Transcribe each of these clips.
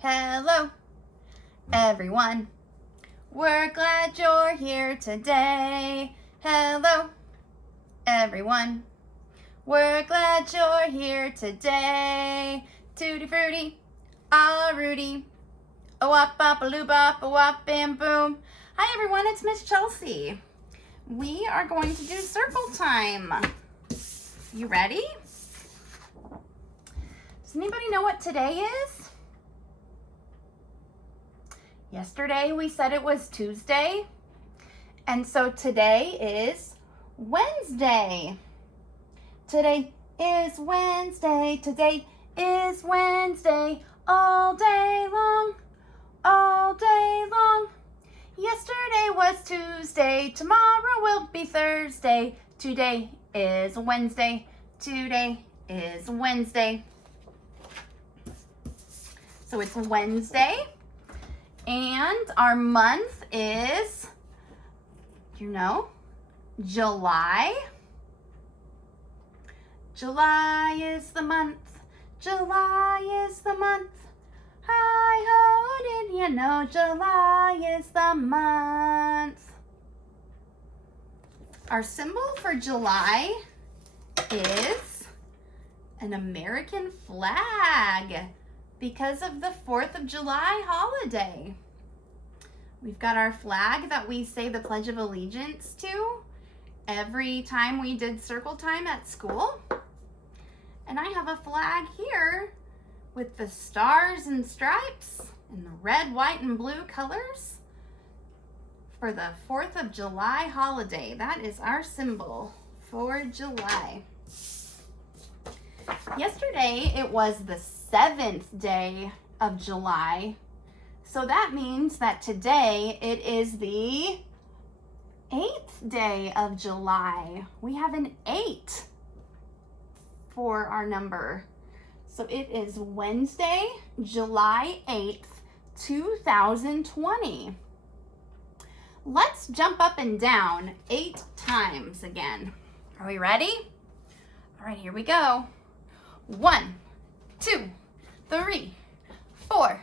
Hello, everyone. We're glad you're here today. Hello, everyone. We're glad you're here today. Tutti frutti, ah Rudy. A wop bop a loo bop a wop bam boom. Hi everyone, it's Miss Chelsea. We are going to do circle time. You ready? Does anybody know what today is? Yesterday we said it was Tuesday, and so today is Wednesday. Today is Wednesday. Today is Wednesday. All day long. All day long. Yesterday was Tuesday. Tomorrow will be Thursday. Today is Wednesday. Today is Wednesday. So it's Wednesday. And our month is, July. July is the month. July is the month. Hi-ho, did you know July is the month? Our symbol for July is an American flag because of the 4th of July holiday. We've got our flag that we say the Pledge of Allegiance to every time we did circle time at school. And I have a flag here with the stars and stripes in the red, white, and blue colors for the 4th of July holiday. That is our symbol for July. Yesterday, it was the 7th day of July. So that means that today it is the 8th day of July. We have an 8 for our number. So it is Wednesday, July 8th, 2020. Let's jump up and down 8 times again. Are we ready? All right, here we go. 1, 2, 3, 4,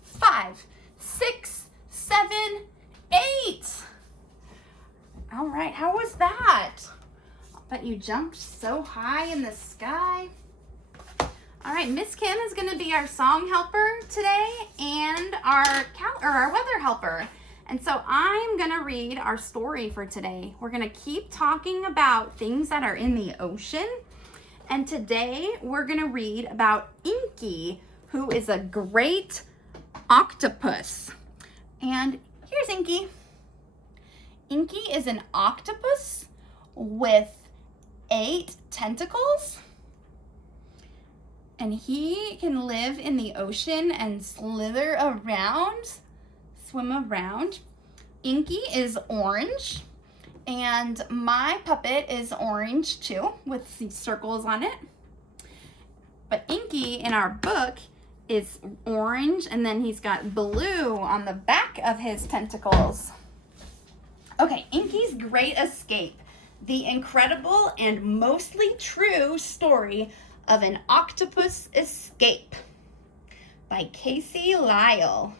5, 6, 7, 8. All right, how was that? I'll bet you jumped so high in the sky. All right, Miss Kim is going to be our song helper today and our weather helper. And so I'm going to read our story for today. We're going to keep talking about things that are in the ocean. And today we're going to read about Inky, who is a great octopus. And here's Inky. Inky is an octopus with 8 tentacles. And he can live in the ocean and slither around, swim around. Inky is orange. And my puppet is orange too, with these circles on it. But Inky in our book is orange, and then he's got blue on the back of his tentacles. Okay, Inky's Great Escape, the incredible and mostly true story of an octopus escape by Casey Lyle.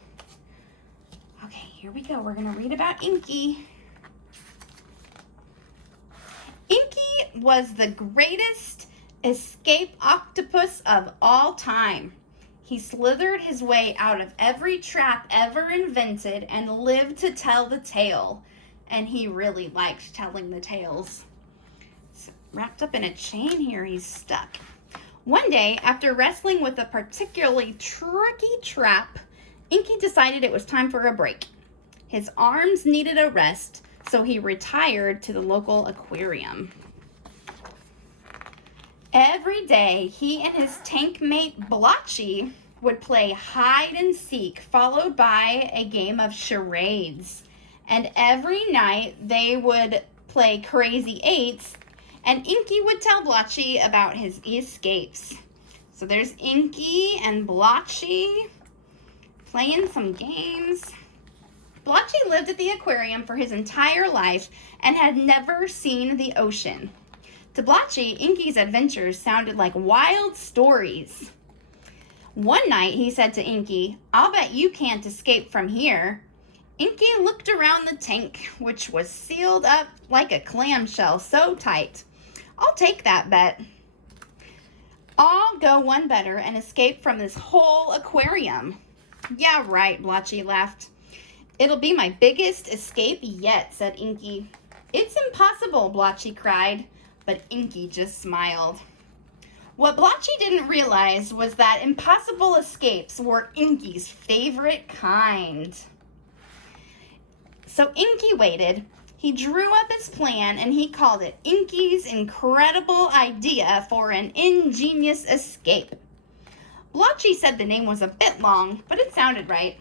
Okay, here we go. We're gonna read about Inky. Inky was the greatest escape octopus of all time. He slithered his way out of every trap ever invented and lived to tell the tale. And he really liked telling the tales. It's wrapped up in a chain here, he's stuck. One day, after wrestling with a particularly tricky trap, Inky decided it was time for a break. His arms needed a rest, so he retired to the local aquarium. Every day, he and his tank mate Blotchy would play hide and seek, followed by a game of charades. And every night, they would play Crazy Eights, and Inky would tell Blotchy about his escapes. So there's Inky and Blotchy playing some games. Blotchy lived at the aquarium for his entire life and had never seen the ocean. To Blotchy, Inky's adventures sounded like wild stories. One night he said to Inky, "I'll bet you can't escape from here." Inky looked around the tank, which was sealed up like a clamshell, so tight. "I'll take that bet. I'll go one better and escape from this whole aquarium." "Yeah, right," Blotchy laughed. "It'll be my biggest escape yet," said Inky. "It's impossible," Blotchy cried, but Inky just smiled. What Blotchy didn't realize was that impossible escapes were Inky's favorite kind. So Inky waited. He drew up his plan and he called it Inky's incredible idea for an ingenious escape. Blotchy said the name was a bit long, but it sounded right.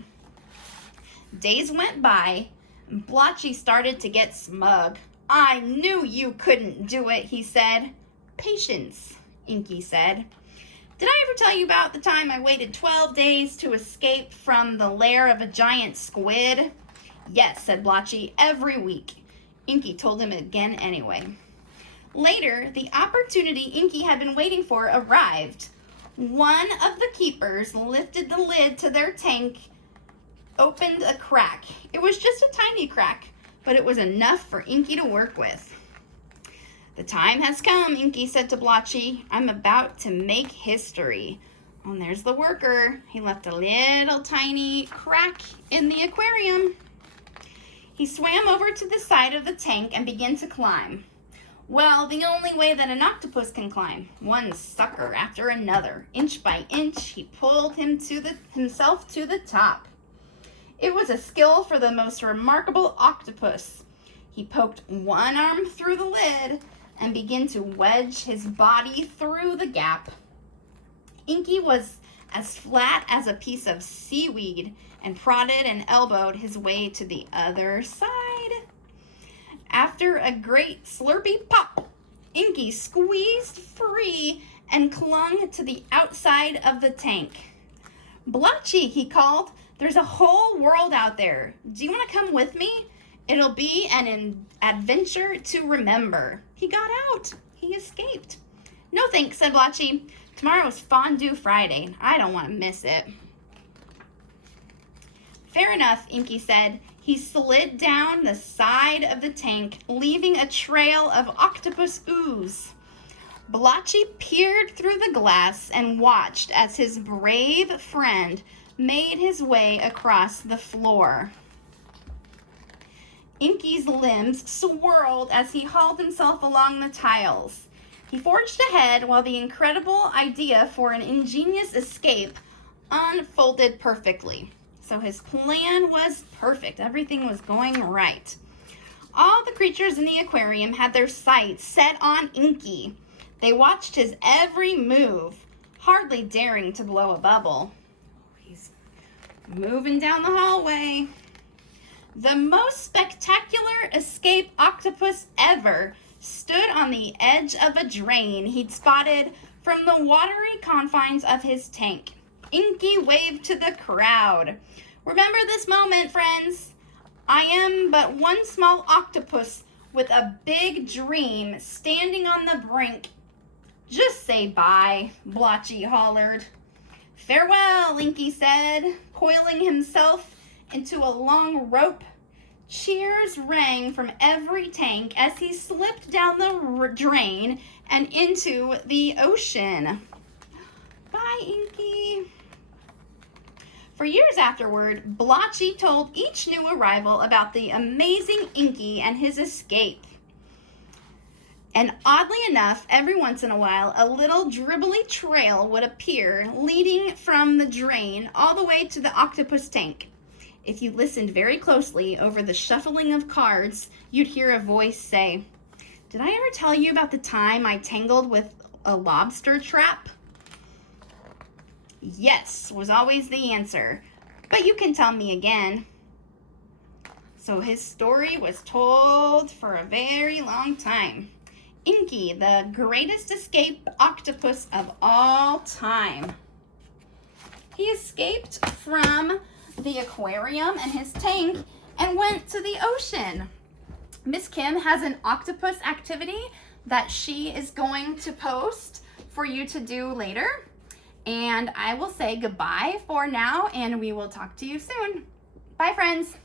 Days went by, and Blotchy started to get smug. "I knew you couldn't do it," he said. "Patience," Inky said. "Did I ever tell you about the time I waited 12 days to escape from the lair of a giant squid?" "Yes," said Blotchy, "every week." Inky told him again anyway. Later, the opportunity Inky had been waiting for arrived. One of the keepers lifted the lid to their tank, opened a crack. It was just a tiny crack, but it was enough for Inky to work with. "The time has come," Inky said to Blotchy. "I'm about to make history." Oh, and there's the worker. He left a little tiny crack in the aquarium. He swam over to the side of the tank and began to climb. Well, the only way that an octopus can climb, one sucker after another. Inch by inch, he pulled himself to the top. It was a skill for the most remarkable octopus. He poked one arm through the lid and began to wedge his body through the gap. Inky was as flat as a piece of seaweed and prodded and elbowed his way to the other side. After a great slurpy pop, Inky squeezed free and clung to the outside of the tank. "Blotchy," he called, "there's a whole world out there. Do you want to come with me? It'll be an adventure to remember." He got out. He escaped. "No thanks," said Blotchy. "Tomorrow's Fondue Friday, and I don't want to miss it." "Fair enough," Inky said. He slid down the side of the tank, leaving a trail of octopus ooze. Blotchy peered through the glass and watched as his brave friend made his way across the floor. Inky's limbs swirled as he hauled himself along the tiles. He forged ahead while the incredible idea for an ingenious escape unfolded perfectly. So his plan was perfect. Everything was going right. All the creatures in the aquarium had their sights set on Inky. They watched his every move, hardly daring to blow a bubble. He's moving down the hallway. The most spectacular escape octopus ever stood on the edge of a drain he'd spotted from the watery confines of his tank. Inky waved to the crowd. "Remember this moment, friends. I am but one small octopus with a big dream standing on the brink. Just say bye," Blotchy hollered. "Farewell," Inky said, coiling himself into a long rope. Cheers rang from every tank as he slipped down the drain and into the ocean. Bye, Inky. For years afterward, Blotchy told each new arrival about the amazing Inky and his escape. And oddly enough, every once in a while, a little dribbly trail would appear leading from the drain all the way to the octopus tank. If you listened very closely over the shuffling of cards, you'd hear a voice say, "Did I ever tell you about the time I tangled with a lobster trap?" "Yes," was always the answer, "but you can tell me again." So his story was told for a very long time. Inky, the greatest escape octopus of all time. He escaped from the aquarium and his tank and went to the ocean. Miss Kim has an octopus activity that she is going to post for you to do later. And I will say goodbye for now, and we will talk to you soon. Bye, friends.